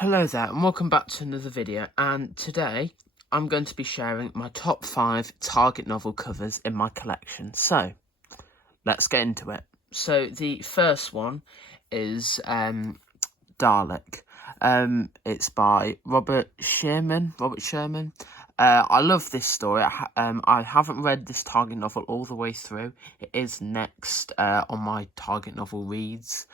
Hello there and welcome back to another video, and today I'm going to be sharing my top 5 Target novel covers in my collection. So let's get into it. So the first one is Dalek. It's by Robert Sherman. I love this story. I haven't read this Target novel all the way through. It is next on my Target novel reads.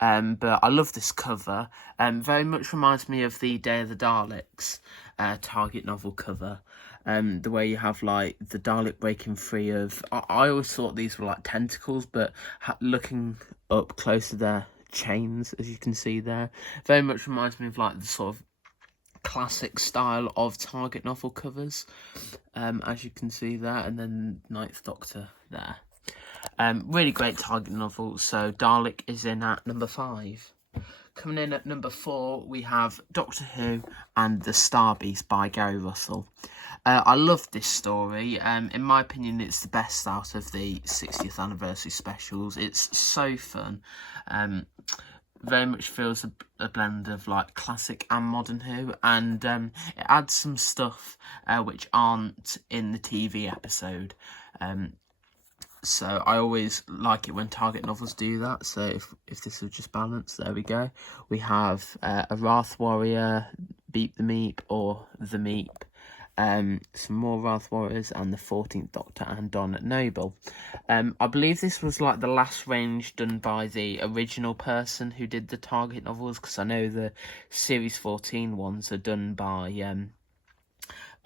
But I love this cover. Very much reminds me of the Day of the Daleks Target novel cover. The way you have like the Dalek breaking free of. I always thought these were like tentacles, but looking up closer, they're chains, as you can see there. Very much reminds me of like the sort of classic style of Target novel covers, as you can see there, and then Ninth Doctor there. Really great Target novel. So Dalek is in at number 5. Coming in at number 4, we have Doctor Who and the Star Beast by Gary Russell. I love this story. In my opinion, it's the best out of the 60th anniversary specials. It's so fun. Very much feels a blend of like classic and modern Who, and it adds some stuff which aren't in the TV episode. So I always like it when Target novels do that. So if this was just balanced, there we go. We have a Wrath Warrior, Beep the Meep, or The Meep. Some more Wrath Warriors, and the 14th Doctor and Don Noble. I believe this was like the last range done by the original person who did the Target novels, because I know the Series 14 ones are done by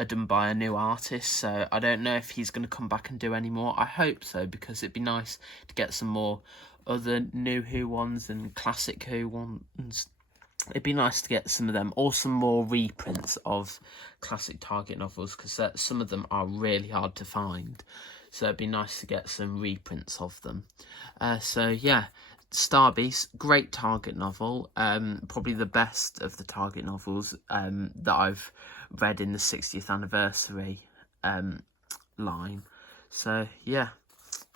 a new artist, so I don't know if he's going to come back and do any more. I hope so, because it'd be nice to get some more other new Who ones and classic Who ones. It'd be nice to get some of them, or some more reprints of classic Target novels, because some of them are really hard to find. So it'd be nice to get some reprints of them. So yeah, Star Beast, great Target novel. Probably the best of the Target novels that I've read in the 60th anniversary line. So yeah,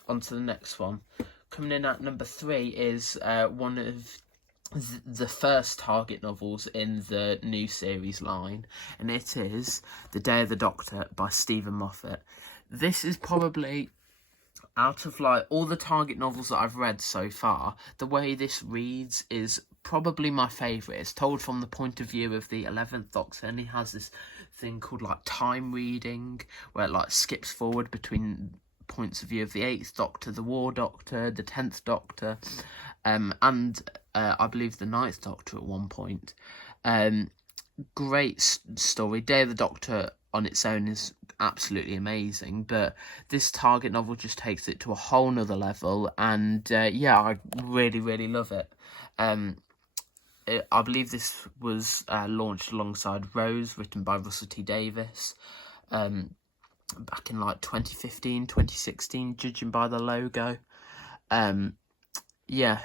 on to the next one. Coming in at number 3 is one of the first Target novels in the new series line, and it is The Day of the Doctor by Stephen Moffat. This is probably, out of like all the Target novels that I've read so far, the way this reads is probably my favourite. It's told from the point of view of the 11th Doctor, and he has this thing called like time reading, where it like skips forward between points of view of the 8th Doctor, the War Doctor, the 10th Doctor, and I believe the 9th Doctor at one point. Great story. Day of the Doctor on its own is absolutely amazing, but this Target novel just takes it to a whole nother level, and yeah, I really love it. I believe this was launched alongside Rose, written by Russell T Davies, back in like 2015, 2016, judging by the logo. Yeah,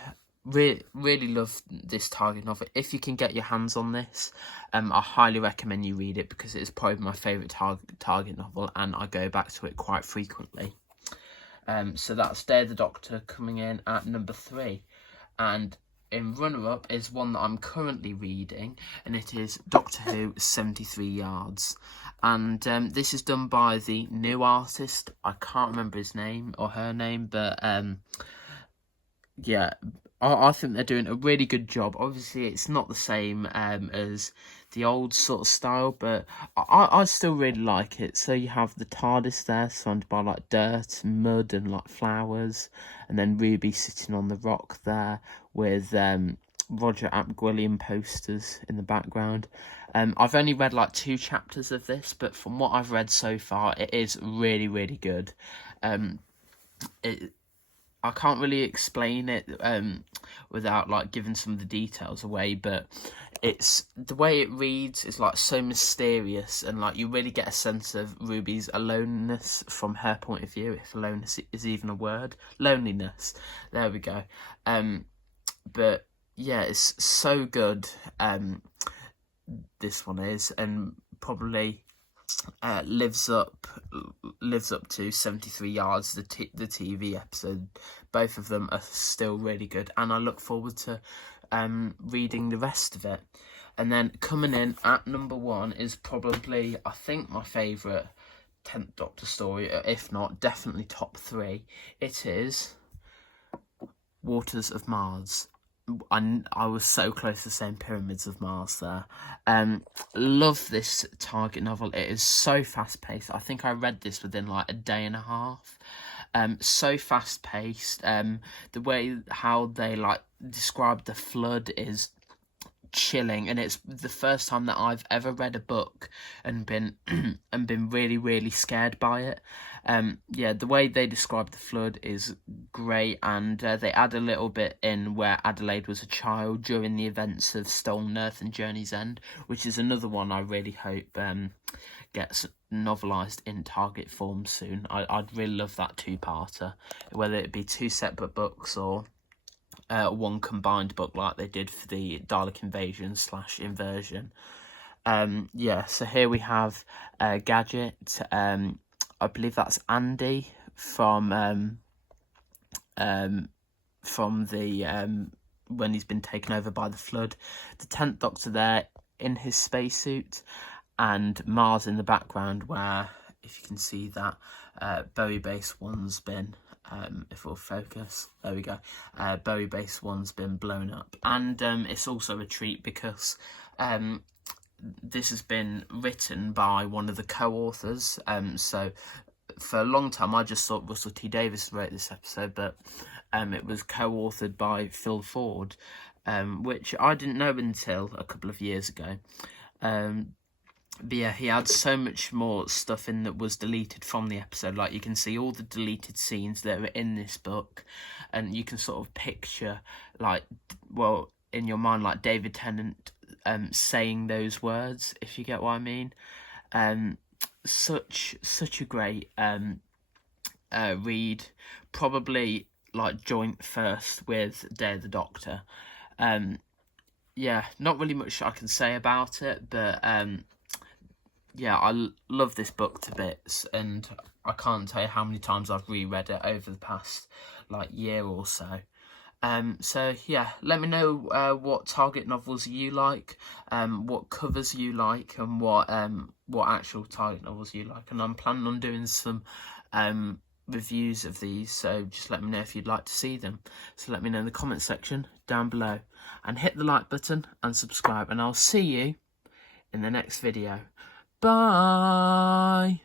really love this Target novel. If you can get your hands on this, I highly recommend you read it, because it is probably my favourite Target novel, and I go back to it quite frequently. So that's Day of the Doctor coming in at number 3. And in runner-up is one that I'm currently reading, and it is Doctor Who 73 Yards. And this is done by the new artist. I can't remember his name or her name, but yeah, I think they're doing a really good job. Obviously, it's not the same as the old sort of style, but I still really like it. So you have the TARDIS there, surrounded by like dirt and mud and like flowers, and then Ruby sitting on the rock there with Roger Ap-Gwilliam posters in the background. I've only read like 2 chapters of this, but from what I've read so far, it is really good. I can't really explain it without like giving some of the details away, but it's the way it reads is like so mysterious, and like you really get a sense of Ruby's aloneness from her point of view, if aloneness is even a word. Loneliness, there we go. But yeah, it's so good, this one is, and probably lives up to 73 Yards, the TV episode. Both of them are still really good, and I look forward to reading the rest of it. And then coming in at number 1 is probably, I think, my favourite 10th Doctor story, if not definitely top 3. It is Waters of Mars. I was so close to saying Pyramids of Mars there. Love this Target novel. It is so fast paced. I think I read this within like a day and a half. So fast paced. The way how they like describe the flood is chilling, and it's the first time that I've ever read a book and been really, really scared by it. Yeah, the way they describe the flood is great, and they add a little bit in where Adelaide was a child during the events of Stolen Earth and Journey's End, which is another one I really hope gets novelised in Target form soon. I'd really love that 2-parter, whether it be 2 separate books or one combined book like they did for the Dalek invasion / inversion. Yeah, so here we have Gadget. I believe that's Andy from the when he's been taken over by the flood. The 10th Doctor there in his spacesuit, and Mars in the background, where, if you can see that, Bowie Base 1's been, if we'll focus, there we go, Bowie Base 1's been blown up. And it's also a treat because this has been written by one of the co-authors. So for a long time I just thought Russell T Davies wrote this episode, but it was co-authored by Phil Ford, which I didn't know until a couple of years ago. But yeah, he had so much more stuff in that was deleted from the episode. Like, you can see all the deleted scenes that are in this book, and you can sort of picture, like, well, in your mind, like David Tennant saying those words, if you get what I mean. Such a great read. Probably like joint first with Day of the Doctor. Yeah, not really much I can say about it, but yeah, I love this book to bits, and I can't tell you how many times I've reread it over the past like year or so. So yeah, let me know what Target novels you like, what covers you like, and what actual Target novels you like. And I'm planning on doing some reviews of these, so just let me know if you'd like to see them. So let me know in the comment section down below, and hit the like button and subscribe, and I'll see you in the next video. Bye.